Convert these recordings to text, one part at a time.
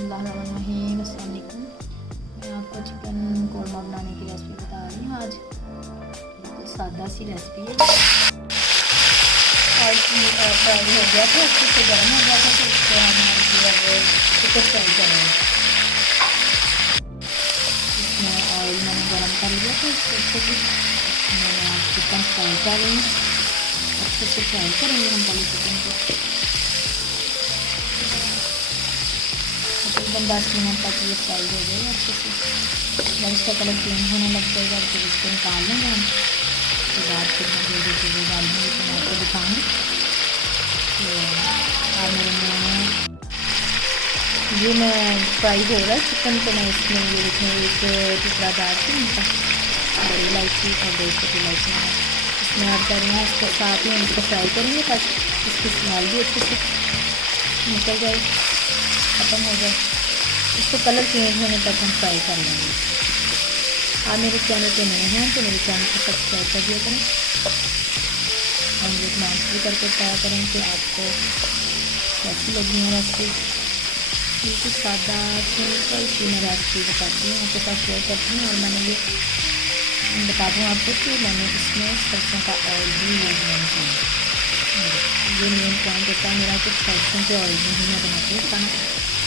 बिस्मिल्लाहिर्रहमानिर्रहीम। अस्सलाम वालेकुम। मैं आपको चिकन कोरमा बनाने की रेसिपी बता रही हूँ आज। बिल्कुल सादा सी रेसिपी है। और फ्राई हो गया था, अच्छे से गर्म हो गया था, तो उसको हम चिकन फ्राई करेंगे। इसमें ऑयल मैंने गर्म कर लिया था, इसको अच्छे से मैंने आज चिकन फ्राई कर रही हूँ। अच्छे से फ्राई करेंगे हम पहले चिकन को, तकरीबन 10 मिनट तक ये फ्राई हो जाएगा अच्छे से। जब इसका कलर चेंज होने लग जाएगा फिर इसको निकाल लेंगे हम। उसके बाद फिर मैं जो जो चीज़ें डालूँगी तो मैं आपको दिखाऊँगी। तो और मेरे में ये मैं फ्राई हो रहा है चिकन, तो मैं इसमें ये देखिए एक टुकड़ा दालचीनी का, बड़ी इलायची और 2 छोटी इलायची इसमें ऐड कर रही हूँ। इसके साथ ही हम इसको फ्राई करेंगे ताकि इसकी स्मेल भी अच्छे से निकल जाए, ख़त्म हो जाए। इसको कलर चेंज होने तक हम फ्राई कर लेंगे। आप मेरे चैनल पे नए हैं तो मेरे चैनल को सब्सक्राइब कर दिया करें और मुझे कमेंट्स भी करके बताया करें कि आपको कैसी लगी है रेसिपी। बिल्कुल सादा सिंपल सी मैं रेसिपी बताती हूँ, आपके साथ शेयर करती हूँ। और मैंने ये बता दूँ आपको कि मैंने इसमें सरसों का ऑयल भी यूज़ नहीं किया। ये मेन पॉइंट होता है मेरा कि सरसों के ऑयल में ही मैं बनाती हूँ खाना,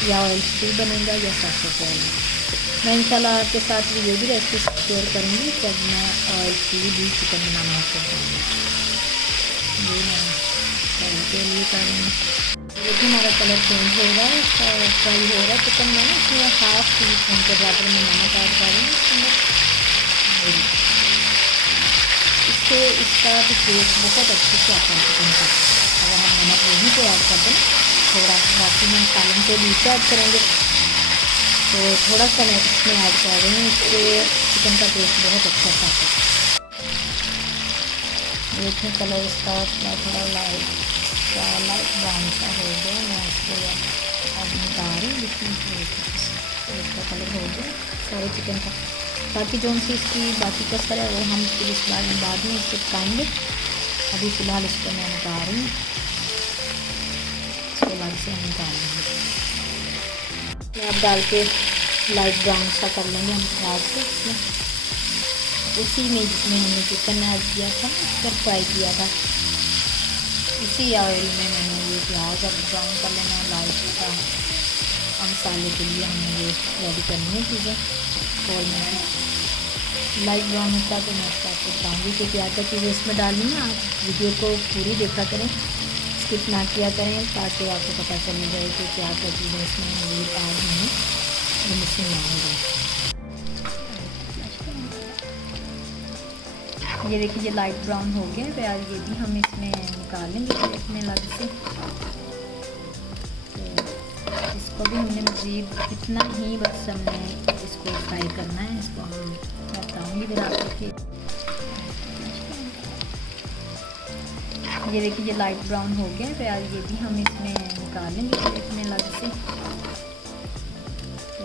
या ऑयल फ्री बनेगा या सरसों के ऑयल। मैं इंशाल्लाह आपके साथ ये भी रेसिपी शेयर करूँगी जब मैं ऑयल फ्री भी चिकन बनाना आपको बताऊँगी। ये मैं फ्राई के लिए कर रही हूँ। देखिए हमारा कलर चेंज हो रहा है, फ्राई हो रहा है चिकन में ना, इसमें 1/2 टीस्पून के बराबर में नमक ऐड कर रही हूँ इससे। इसका तो टेस्ट बहुत अच्छे से आता है चिकन का अगर हम नमक वहीं पे ऐड कर दें थोड़ा। बाकी हम सालन के बीच ऐड करेंगे तो थोड़ा सा मैं इसमें ऐड कर रही हूँ, इससे चिकन का टेस्ट बहुत अच्छा आता है। देखिए कलर इसका थोड़ा लाइट ब्राउन सा हो गया। मैं इसको अब निकाल रही हूँ, इसका कलर हो गया सारे चिकन का। बाकी जो सी इसकी बाकी कसर है वो हम फिर इस बारे में बाद में इसको पकाएंगे। अभी फ़िलहाल इसको मैं निकाल रही हूँ, इसके बाद से हम निकाल लेंगे। अब डाल के लाइट ब्राउन सा कर लेंगे हम प्याज से इसमें, उसी में जिसमें हमने चिकन ऐड किया था फिर फ्राई किया था, इसी ऑयल में मैंने ये प्याज अब ब्राउन कर लेना है लाइट सा। और मसाले के लिए हमने ये रेडी करनी है चीज़ें और मैं लाइट ब्राउन होता तो मैं आपको बताऊँगी कि क्या क्या चीज़ें इसमें डालनी है। आप वीडियो को पूरी देखा करें, स्किप ना किया करें, ताकि आपको पता चल जाए कि क्या क्या चीज़ें इसमें मौजूद ऐड होंगी जो मिसिंग ना हो जाए। ये देखिए ये लाइट ब्राउन हो गया प्याज, ये भी हम इसमें निकाल लेंगे प्लेट में अलग से। तो इसको भी हमने मज़ीद इतना ही बस हमने इसको फ्राई करना है। इसको हम बताऊँगी फिर आपको। ये देखिए ये लाइट ब्राउन हो गया प्याज, ये भी हम इसमें निकाल लेंगे प्लेट में अलग से। तो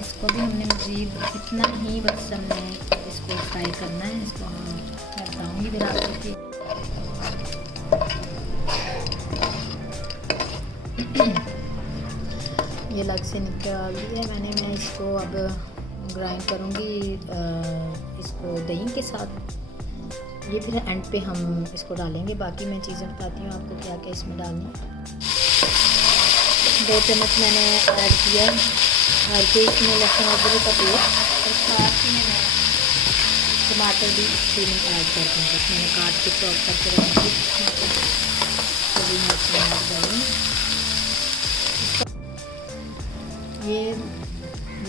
इसको भी हमने मज़ीद इतना ही बस हमने इसको फ्राई करना है। इसको हम बताऊँगी फिर आपको। ये अलग से निकाल दिया मैंने। मैं इसको अब ग्राइंड करूँगी इसको दही के साथ। ये फिर एंड पे हम इसको डालेंगे। बाकी मैं चीज़ें बताती हूँ आपको क्या क्या इसमें डालनी। 2 चम्मच मैंने ऐड किया भर के इसमें लहसुन अदरक का पेस्ट, और साथ ही मैंने टमाटर भी इसमें ऐड कर दूँगा। मैंने काट के चॉप करके रखी भी मैं इसमें ऐड करूँगी। ये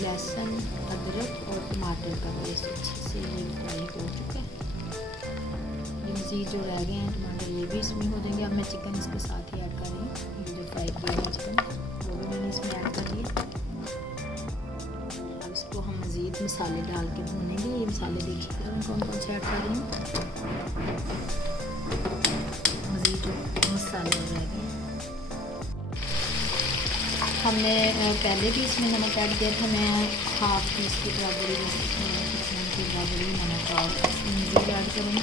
लहसुन अदरक और टमाटर का पेस्ट अच्छे से ये फ्राई हो चुका है। मज़ीद जो रह गए हैं टमाटर ये भी इसमें हो जाएंगे। अब मैं चिकन इसके साथ ही ऐड कर रही हूँ। ये जो फ्राई किया है चिकन वो भी मैंने इसमें ऐड कर दिया। अब इसको हम मज़ीद मसाले डाल के भूनेंगे। ये मसाले देखिएगा कौन कौन से ऐड कर रही हूँ। मज़ीद जो मसाले रह गए हमने पहले भी इसमें नमक ऐड किया था। मैं 1/2 टी की बराबरी इसमें की बराबरी नमक और मज़ीद ऐड करूँगी।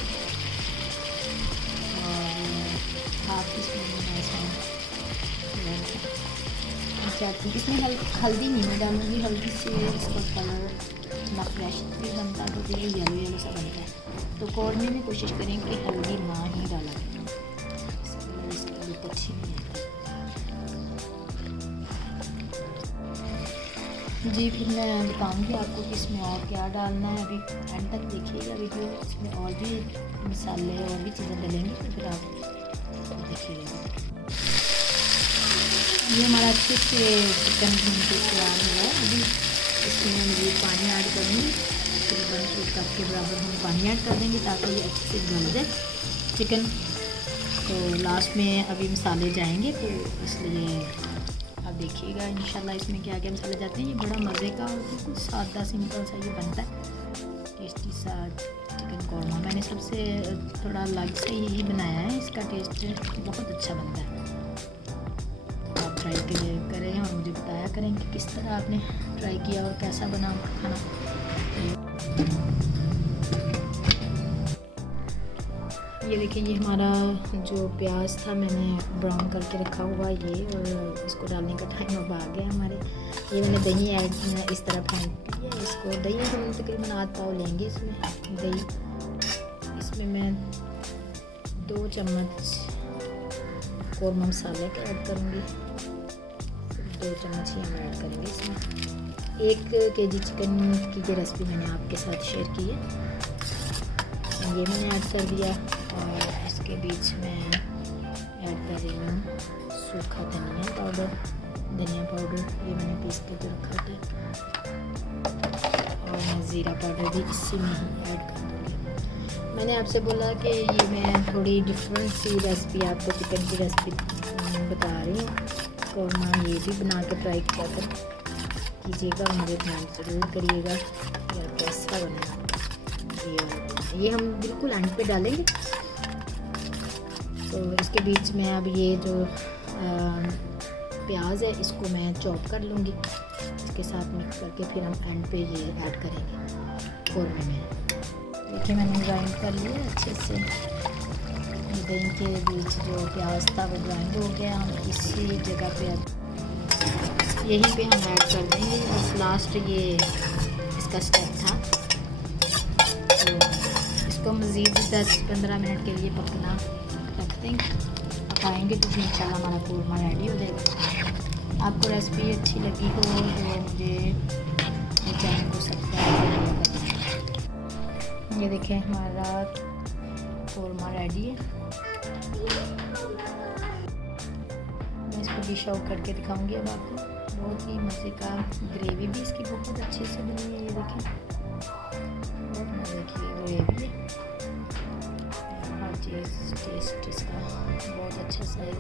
और 1/2 टी स्पून मैं इसमें चाहती हूँ इसमें हल्दी नहीं मैं डालूँगी, हल्दी से इसका कलर ना फ्रेश भी बनता है तो फिर येलो येलो सा बनता है। तो कौरमे में कोशिश करें कि हल्दी ना ही डाला करें, इसकी लुक अच्छी नहीं आती। जी फिर मैं बताऊँगी आपको कि इसमें और क्या डालना है। अभी एंड तक देखिएगा वीडियो, इसमें और भी मसाले और भी चीज़ें डलेंगी तो फिर आप देखिएगा। ये हमारा अच्छे से चिकन भून के तैयार हो रहा है। अभी इसमें मुझे पानी ऐड करूँगी, तकरीबन 1 कप के बराबर हम पानी ऐड कर देंगे ताकि ये अच्छे से गल जाए चिकन। तो लास्ट में अभी मसाले जाएंगे तो इसलिए आप देखिएगा इंशाल्लाह इसमें क्या क्या मसाले जाते हैं। ये बड़ा मज़े का और बिल्कुल सादा सिंपल सा ये बनता है टेस्टी सा चिकन कौरमा। मैंने सबसे थोड़ा अलग से ही बनाया है, इसका टेस्ट बहुत अच्छा बनता है। आप ट्राई करें और मुझे बताया करें कि किस तरह आपने ट्राई किया और कैसा बना खाना। ये देखिए ये हमारा जो प्याज था मैंने ब्राउन करके रखा हुआ ये, और इसको डालने का टाइम अब आ गया हमारे। ये मैंने दही ऐड इस तरह फेंक दी है इसको। दही हम तकरीबन आध पाव लेंगे इसमें दही। इसमें मैं 2 चम्मच कौरमा मसाले का ऐड करूँगी, 2 चम्मच ही हम ऐड करेंगे इसमें। 1 kg चिकन की जो रेसिपी मैंने आपके साथ शेयर की है ये मैंने ऐड कर दिया। और इसके बीच में ऐड कर रही हूँ सूखा धनिया पाउडर, ये मैंने पीस के रखा था। और मैं ज़ीरा पाउडर भी इसी में ही ऐड कर दूँगी। मैंने आपसे बोला कि ये मैं थोड़ी डिफरेंट सी रेसिपी आपको चिकन की रेसिपी बता रही हूँ। कौरमा ये भी बना के ट्राई किया कीजिएगा, मुझे कमेंट ज़रूर करिएगा यार कैसा बना। ये हम बिल्कुल एंड पे डालेंगे। तो इसके बीच में अब ये जो प्याज है इसको मैं चॉप कर लूँगी, इसके साथ मिक्स करके फिर हम एंड पे ये ऐड करेंगे कौरमे में। देखिए मैंने ग्राइंड कर लिया अच्छे से। दही के बीच जो प्याज था वो ग्राइंड हो गया। हम इसी जगह पे यहीं पे हम ऐड कर देंगे। बस लास्ट ये इसका स्टेप था। तो इसको मज़ीद 10-15 मिनट के लिए पकना रख देंगे। पकाएंगे तो इंशाल्लाह हमारा कौरमा रेडी हो जाएगा। आपको रेसिपी अच्छी लगी हो तो मुझे चैनल को सब्सक्राइब करना। ये देखें हमारा कौरमा रेडी है। मैं इसको डिश आउट करके दिखाऊंगी अब आपको। बहुत ही मज़े का ग्रेवी भी इसकी बहुत अच्छे से बनी है। ये देखें बहुत मज़े की ग्रेवी है, हर चीज़ टेस्ट इसका बहुत अच्छा सा है।